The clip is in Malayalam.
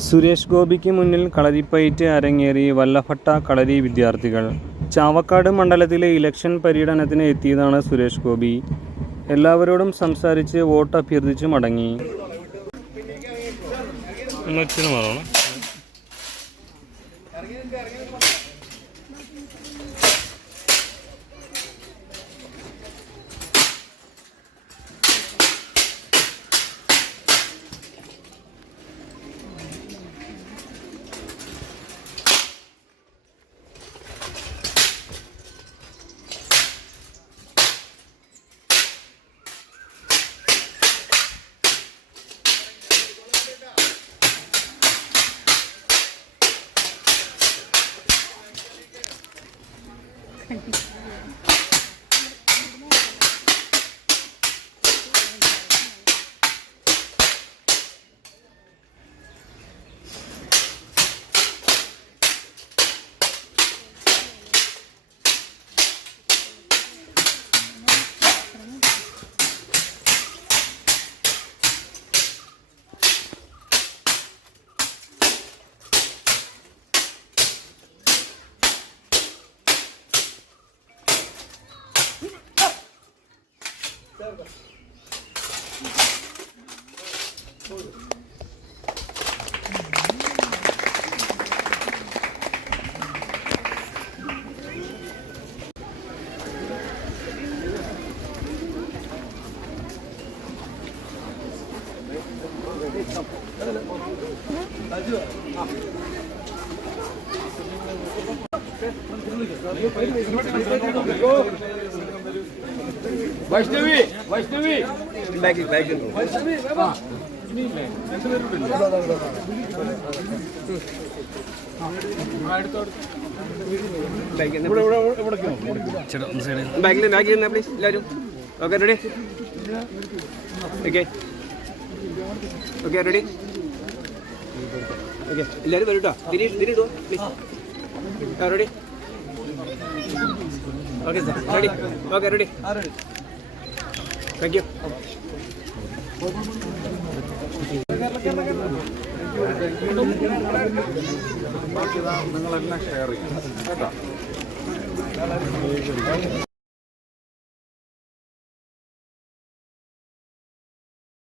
സുരേഷ് ഗോപിക്ക് മുന്നിൽ കളരിപ്പയറ്റ് അരങ്ങേറി വല്ലഭട്ട കളരി വിദ്യാർത്ഥികൾ. ചാവക്കാട് മണ്ഡലത്തിലെ ഇലക്ഷൻ പര്യടനത്തിന് എത്തിയതാണ് സുരേഷ് ഗോപി. എല്ലാവരോടും സംസാരിച്ച് വോട്ട് അഭ്യർത്ഥിച്ച് മടങ്ങി. वैष्णवी वैष्णवी बैग बैग वैष्णवी बाबा ബാഗിൽ ബാഗിൽ പ്ലീസ് എല്ലാവരും okay ready okay okay ready okay എല്ലാവരും വരും കേട്ടോ തിരിയിടുമോ please ready okay sir ready okay ready thank you നിങ്ങളെല്ലാം ഷെയർ ചെയ്യും കേട്ടോ.